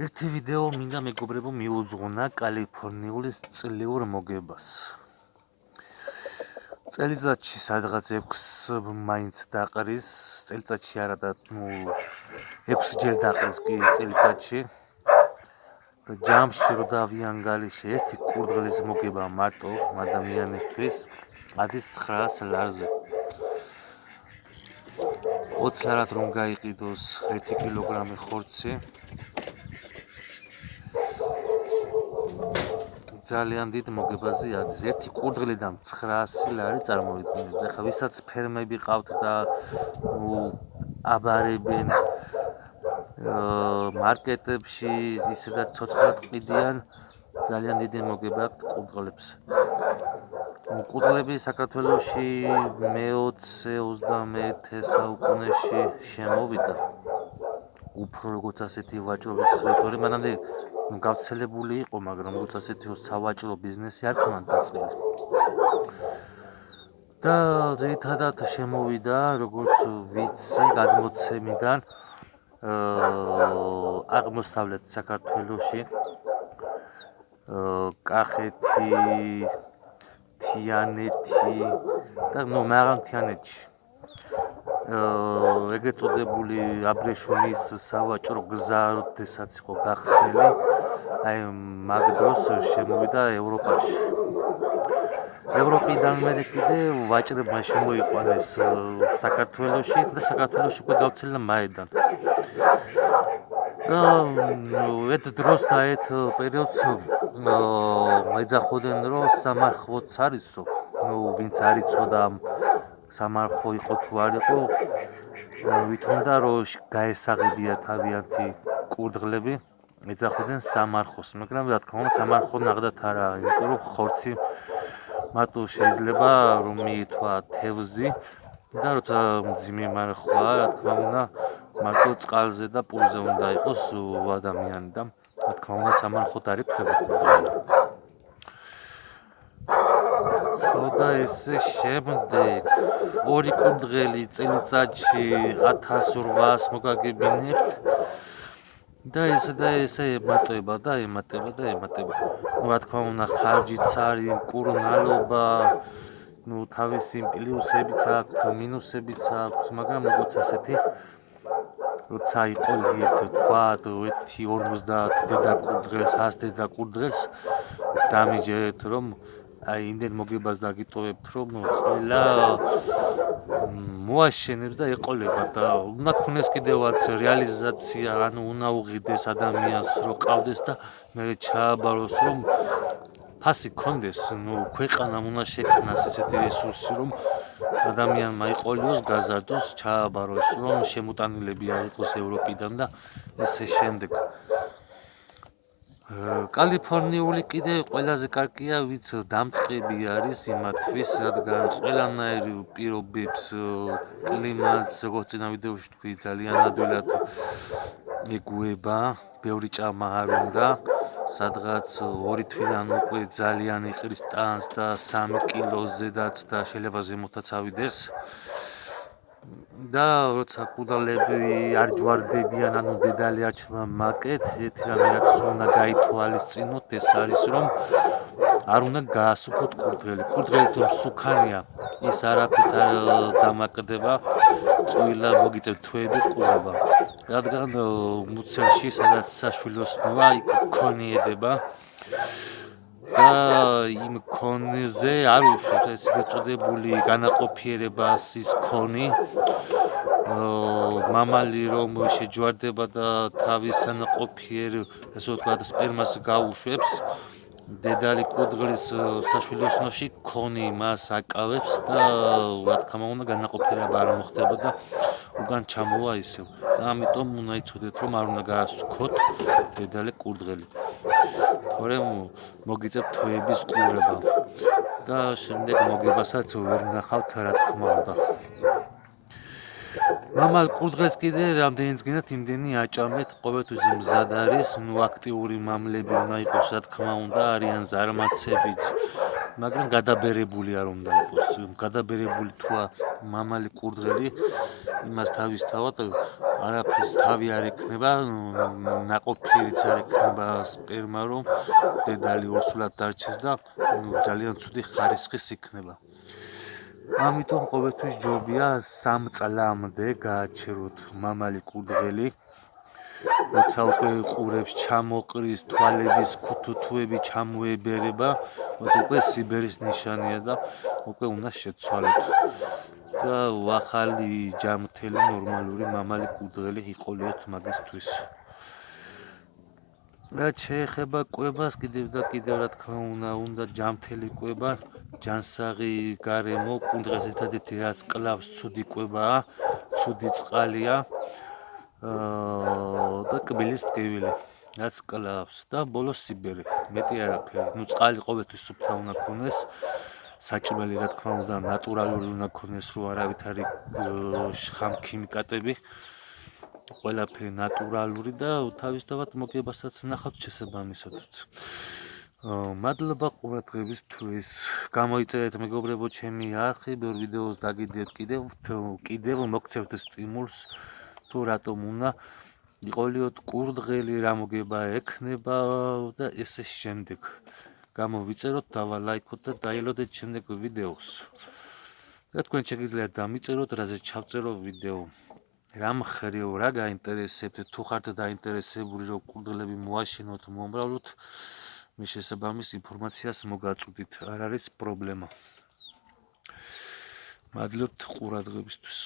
ერთი ვიდეო მინდა მეგობრებო მიუძღვნა კალიფორნიული წლიურ მოგებას. წელიწადში სადღაც 6 მაინც დაყრის, წელიწადში არა და 6 ჯერ დაყრის კი წელიწადში. და ჯამში რო დავიანგალიში ერთი კურდღლის მოგება მარტო ადამიანისთვის ადის 900 ლარზე. 20 ლარად რომ გაიყიდოს 1 კილოგრამი ხორცი, ძალიან დიდ მოგებაზე არის. ერთი კურდღლიდან 900 ლარი წარმოვიდგინეთ. ეხლა ვისაც ფერმები ყავთ და აბარებენ მარკეტებში, ისედაც ცოცხლად ყიდიან, ძალიან დიდი მოგება აქვთ კურდღლებს. კურდღლები საქართველოში მე-20-21 საუკუნეში შემოვიდა. უფრო როგორც ასეთი ვაჭრობის ხრი, მანამდე გავრცელებული იყო, მაგრამ როგორც ასეთი სავაჭრო ბიზნესი არ ქონდა დაწყილი. და ძირითადად შემოვიდა, როგორც ვიცი, გადმოცემიდან აღმოსავლეთ საქართველოში, კახეთი, თიანეთი და მაგრამ თიანეთში. ეგრეთ წოდებული აბრეშუმის სავაჭრო გზა, როდესაც იყო გახსნილი, აი მაგ დროს შემოვიდა ევროპაში. ევროპიდან მერე კიდე ვაჭრებმა შემოიყვანეს საქართველოში და საქართველოში უკვე გავრცელდა მაედან. და ერთ დროს და ერთ პერიოდს ეძახოდნენ, რომ სამარხვოც არისო, ვინც არ იცოდა სამარხო იყო თუ არ იყო, ვითონდა რომ გაესაღებია თავიანთი კურდღლები, ეძახოდნენ სამარხოს, მაგრამ რა თქმა უნდა სამარხო ნახდათ არა, იმიტომ რომ ხორცი მარტო შეიძლება რომ მიითვა თევზი და როცა მძიმე მარხვა, რა თქმა უნდა მარტო წყალზე და პურზე უნდა იყოს ადამიანი და რა თქმა უნდა სამარხოთ არ იქნება კურდღელი. და ესე შემდეგ ორი კურდღელი წელიწადში 1800 მოგაგებინებთ და ესე ემატება. რა თქმა უნდა ხარჯიც არის, მკურნალობა, თავისი პლუსებიც აქვს, მინუსებიც აქვს, მაგრამ როგორც ასეთი როცა იყოლიებთ თქვათ 50 დედა კურდღელს, 100 დედა კურდღელს დამიჯერეთ რომ აი იმდენ მოგებას დაგიტოვებთ რომ ყველა მოაშენებს და ეყოლება და უნდა ქონდეს კიდევაც რეალიზაცია, ანუ უნდა უღიდეს ადამიანს რომ ყავდეს და მე ჩააბაროს რომ ფასი ქონდეს, ქვეყანამ უნდა შექმნას ესეთი რესურსი რომ ადამიანმა იყოლიოს, გაზარდოს, ჩააბაროს, რომ შემოტანილები არ იყოს ევროპიდან და ესე შემდეგ. კალიფორნიული კიდე ყველაზე კარგია, ვინც დამწყები არის იმათთვის, რადგან ყველანაირ პირობებს, კლიმატს, როგორც წინა ვიდეოში თქვი, ძალიან ადვილად ეგუება, ბევრი ჭამა არ უნდა, სადღაც 2 თვიდან უკვე ძალიან იყრის ტანს და 3 კილოზედაც და შეიძლება ზემოთაც ავიდეს. და როცა კურდღლები არ ჯვარდებიან, ანუ დედალი არ ჩნდება მაკეთ, ერთი რაღაც უნდა გაითვალისწინოთ, ეს არის რომ არ უნდა გაასუქოთ კურდღელი. კურდღელი თუ მსუქანია, ის არაფრით არ დამაკდება, ყვილა მოგიწევთ თვეები ყურება. რადგან მუცელში, სადაც საშვილოს ნოა, იქ ქონიედება და იმ ქონზე არ უშვებს ეს გაწოდებული განაყოფიერებას ის ქონი. მამალი რომ შეჯვარდება და თავის ანაყოფიერ, ასე ვთქვათ, სპერმას გაუშვებს, დედალი კურდღლის საშვილოსნოში ქონი მას აკავებს და რა თქმა უნდა განაყოფიერება არ მოხდება და უკან ჩამოვა ისევ. და ამიტომ უნდა იცოდეთ რომ არ უნდა გაასუქოთ დედალი კურდღელი. თორემ მოგიწევთ თვეების ყურება და შემდეგ მოგებასაც ვერ ნახავთ რა თქმა უნდა. მამალ კურდღელს კიდე რამდენიც გინდათ იმდენი აჭამეთ, ყოველთვის მზად არის, აქტიური მამლები უნდა იყოს, რა თქმა უნდა, არიან ზარმაცებიც, მაგრამ გადაბერებული არ უნდა იყოს. გადაბერებული თუა მამალი კურდღელი, იმას თავისთავად არაფრის თავი არ ექნება, ნაყოფიერიც არ ექნება სპერმა, რომ დედალი ორსულად დარჩეს და ძალიან ცუდი ხარისხის იქნება. ამიტომ ყოველთვის ჯობია 3 წლამდე გააჩეროთ მამალი კურდღელი. როცა უკვე ყურებს ჩამოყრის, თვალების ქუთუთუები ჩამოებერება, უკვე სიბერის ნიშანია და უკვე უნდა შეცვალოთ. და ახალი ჯამთელი ნორმალური მამალი კურდღელი იყოლიოთ მაგისთვის. რაც შეეხება კვებას, კიდევ და კიდევ რა თქმა უნდა ჯამთელი კვება, ჯანსაღი გარემო, კურდღელს ერთადერთი რაც კლავს ცუდი კვებაა, ცუდი წყალია და კბილის ტკივილი. რაც კლავს და ბოლოს სიბერი, მეტი არაფერი. ნუ წყალი ყოველთვის სუფთა უნდა ქონდეს. საჭმელი რა თქმა უნდა ნატურალური უნდა ქონდეს, რომ არავითარი ხამქიმიკატები. ყველაფერი ნატურალური და თავისთავად მოგებასაც ნახავთ შესაბამისადაც. მადლობა ყურადღებისთვის. გამოიწერეთ მეგობრებო ჩემი არხი, ბევრ ვიდეოს დაგიდეთ კიდევ მოგცევთ სტიმულს თუ რატომ უნდა იყოლიოთ კურდღელი, რა მოგება ექნება და ესე შემდეგ. გამოვიწეროთ, დავალაიქოთ და დაელოდეთ შემდეგ ვიდეოს. და თქვენ შეგიძლიათ დამიწეროთ, რაზე ჩავწერო ვიდეო. რა მხრივ, რა გაინტერესებთ, თუ ხართ დაინტერესებული, რომ კურდღლები მოაშენოთ, მომრავლოთ, მის შესაბამის ინფორმაციას მოგაწვდით, არ არის პრობლემა. მადლობთ ყურადღებისთვის.